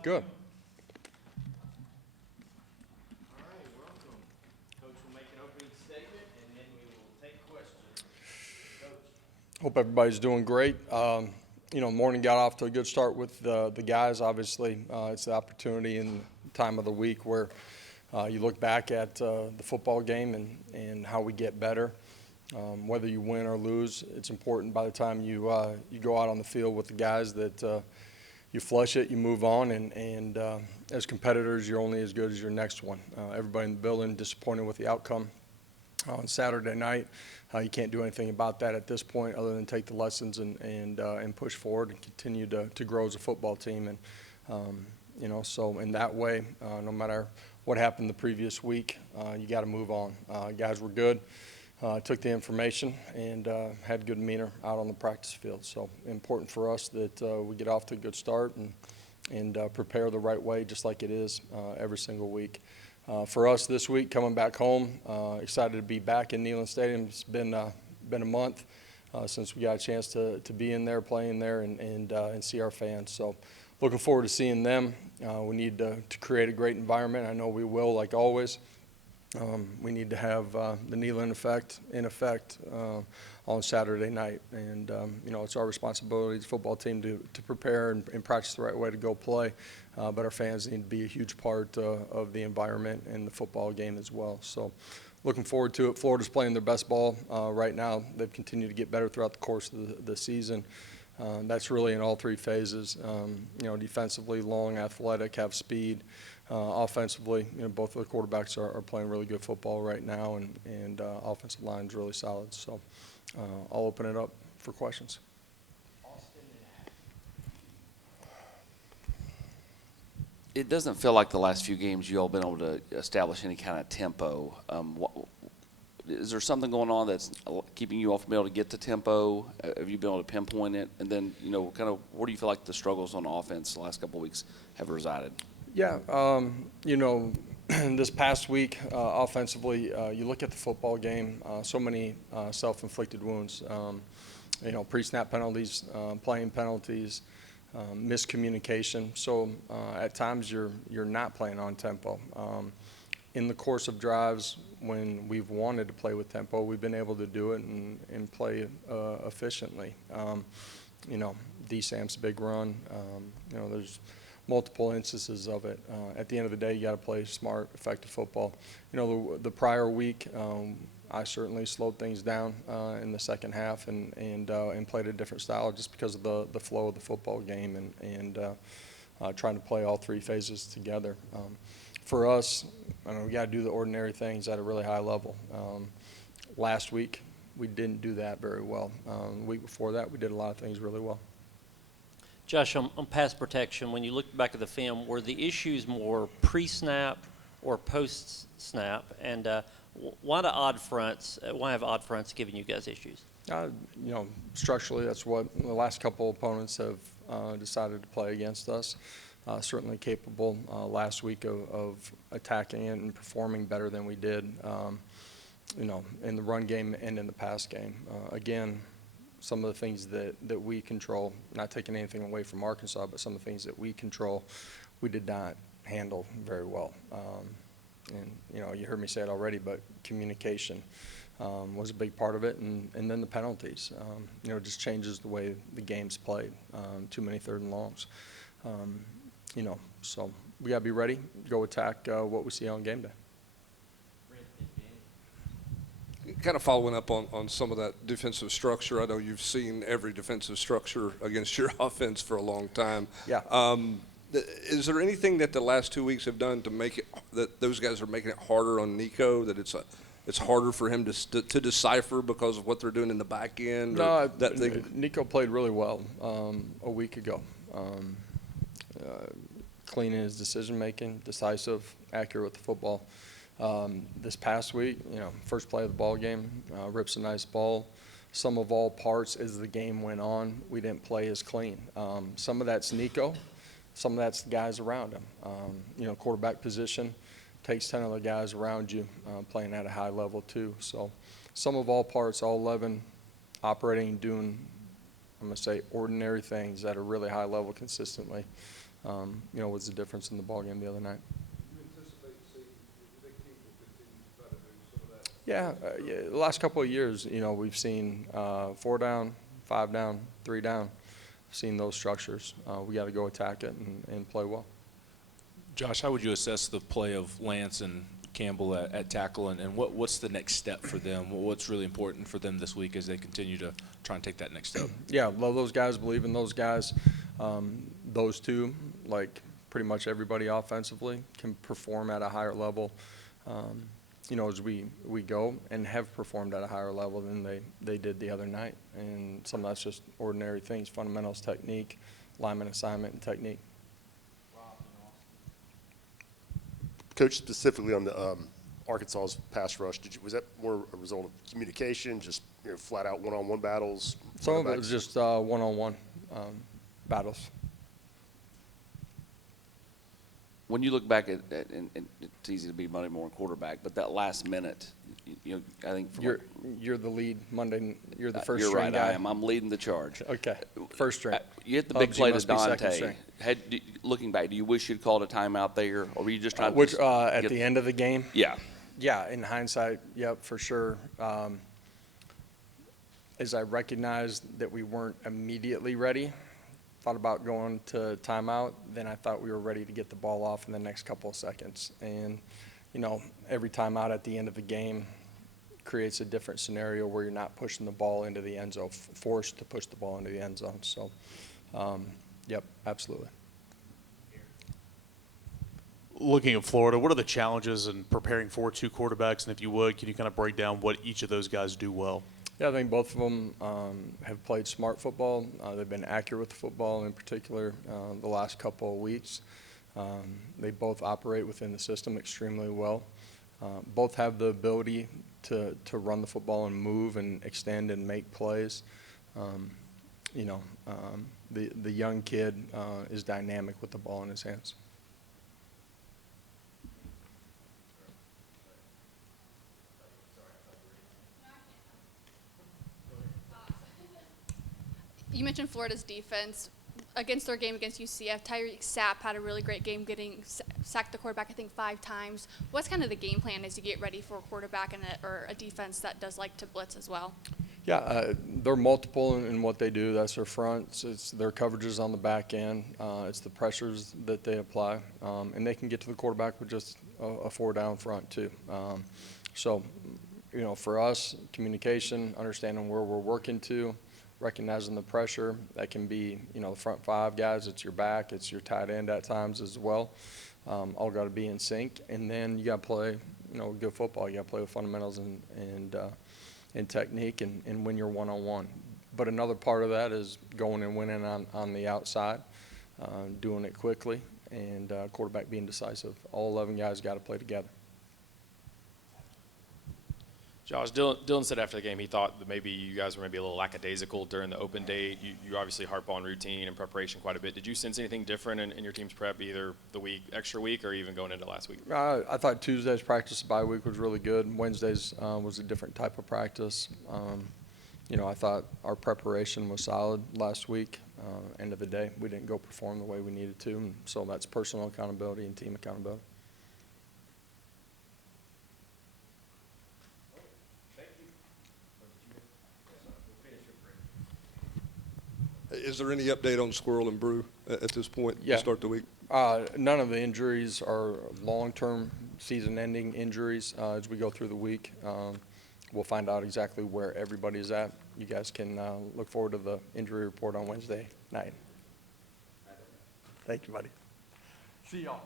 Good. All right, welcome. Coach will make an opening statement, and then we will take questions. Coach. Hope everybody's doing great. Morning got off to a good start with the guys. Obviously, it's the opportunity and time of the week where you look back at the football game and how we get better. Whether you win or lose, it's important by the time you go out on the field with the guys that you flush it, you move on, and as competitors, you're only as good as your next one. Everybody in the building disappointed with the outcome on Saturday night. You can't do anything about that at this point other than take the lessons and push forward and continue to grow as a football team. And so in that way, no matter what happened the previous week, you got to move on. Guys were good. Took the information and had good demeanor out on the practice field. So important for us that we get off to a good start and prepare the right way, just like it is every single week. For us this week, coming back home, excited to be back in Neyland Stadium. It's been a month since we got a chance to be in there, playing there, and see our fans. So looking forward to seeing them. We need to create a great environment. I know we will, like always. We need to have the Neyland effect in effect on Saturday night. And, it's our responsibility as a football team to prepare and practice the right way to go play. But our fans need to be a huge part of the environment and the football game as well. So looking forward to it. Florida's playing their best ball right now. They've continued to get better throughout the course of the season. That's really in all three phases. Defensively, long, athletic, have speed. Offensively, both of the quarterbacks are playing really good football right now, and offensive line's really solid. So I'll open it up for questions. It doesn't feel like the last few games you all been able to establish any kind of tempo. Is there something going on that's keeping you all from being able to get to tempo? Have you been able to pinpoint it? And then, kind of where do you feel like the struggles on offense the last couple of weeks have resided? Yeah, this past week, offensively, you look at the football game, so many self-inflicted wounds, pre-snap penalties, playing penalties, miscommunication. So at times you're not playing on tempo. In the course of drives, when we've wanted to play with tempo, we've been able to do it and play efficiently. DSAM's a big run. There's multiple instances of it. At the end of the day, you got to play smart, effective football. The prior week, I certainly slowed things down in the second half and played a different style just because of the flow of the football game and trying to play all three phases together. For us, we got to do the ordinary things at a really high level. Last week, we didn't do that very well. The week before that, we did a lot of things really well. Josh, on pass protection, when you look back at the film, were the issues more pre-snap or post-snap? And why have odd fronts giving you guys issues? Structurally, that's what the last couple opponents have decided to play against us. Certainly capable last week of attacking it and performing better than we did, in the run game and in the pass game. Again, some of the things that we control, not taking anything away from Arkansas, but some of the things that we control, we did not handle very well. You heard me say it already, but communication was a big part of it, and then the penalties. Just changes the way the game's played. Too many third and longs. So we got to be ready, go attack what we see on game day. Kind of following up on some of that defensive structure. I know you've seen every defensive structure against your offense for a long time. Yeah. Is there anything that the last 2 weeks have done to make it that those guys are making it harder on Nico, that it's harder for him to decipher because of what they're doing in the back end? No, Nico played really well a week ago. Clean in his decision-making, decisive, accurate with the football. This past week, first play of the ball game, rips a nice ball. Some of all parts as the game went on, we didn't play as clean. Some of that's Nico, some of that's the guys around him. Quarterback position takes 10 other guys around you playing at a high level too. So some of all parts, all 11 operating, doing, I'm going to say, ordinary things at a really high level consistently. was the difference in the ballgame the other night. You anticipate seeing the big team will continue to try to do some of that? Yeah, the last couple of years, we've seen 4 down, 5 down, 3 down. Seen those structures. We got to go attack it and play well. Josh, how would you assess the play of Lance and Campbell at tackle, and what's the next step for them? What's really important for them this week as they continue to try and take that next step? Yeah, love those guys, believe in those guys. Those two, like pretty much everybody offensively, can perform at a higher level, as we go, and have performed at a higher level than they did the other night. And some of that's just ordinary things, fundamentals, technique, lineman assignment, and technique. Coach, specifically on the Arkansas's pass rush, was that more a result of communication, just flat out one-on-one battles? Some of it was just one-on-one battles. When you look back at and it's easy to be Monday morning quarterback, but that last minute, I think You're the lead Monday. You're the first you're string right. guy. I am. I'm leading the charge. Okay, first string. You hit the big Hubbs, play you to must be second Dante. string. Looking back, do you wish you'd called a timeout there, or were you just trying Which to at get- the end of the game? Yeah. Yeah, in hindsight, yep, for sure. As I recognized that we weren't immediately ready, thought about going to timeout, then I thought we were ready to get the ball off in the next couple of seconds. And, every timeout at the end of the game creates a different scenario where you're not pushing the ball into the end zone, forced to push the ball into the end zone. So, yep, absolutely. Looking at Florida, what are the challenges in preparing for 2 quarterbacks? And if you would, can you kind of break down what each of those guys do well? Yeah, I think both of them have played smart football. They've been accurate with the football, in particular, the last couple of weeks. They both operate within the system extremely well. Both have the ability to run the football and move and extend and make plays. The young kid is dynamic with the ball in his hands. You mentioned Florida's defense. Against their game against UCF, Tyreek Sapp had a really great game, sacked the quarterback, I think, 5 times. What's kind of the game plan as you get ready for a quarterback or a defense that does like to blitz as well? Yeah, they're multiple in what they do. That's their fronts. It's their coverages on the back end. It's the pressures that they apply. And they can get to the quarterback with just a 4-down front, too. So, for us, communication, understanding where we're working to, recognizing the pressure. That can be, the front 5 guys. It's your back. It's your tight end at times as well. All got to be in sync. And then you got to play, good football. You got to play with fundamentals and technique and win your one-on-one. But another part of that is going and winning on the outside, doing it quickly, and quarterback being decisive. All 11 guys got to play together. Josh, Dylan said after the game he thought that maybe you guys were maybe a little lackadaisical during the open date. You obviously harp on routine and preparation quite a bit. Did you sense anything different in your team's prep, either the extra week, or even going into last week? I thought Tuesday's practice bye week was really good. Wednesday's was a different type of practice. I thought our preparation was solid last week. End of the day, we didn't go perform the way we needed to, and so that's personal accountability and team accountability. Is there any update on Squirrel and Brew at this point Yeah. to start the week? None of the injuries are long-term season-ending injuries. As we go through the week, we'll find out exactly where everybody is at. You guys can look forward to the injury report on Wednesday night. Thank you, buddy. See y'all.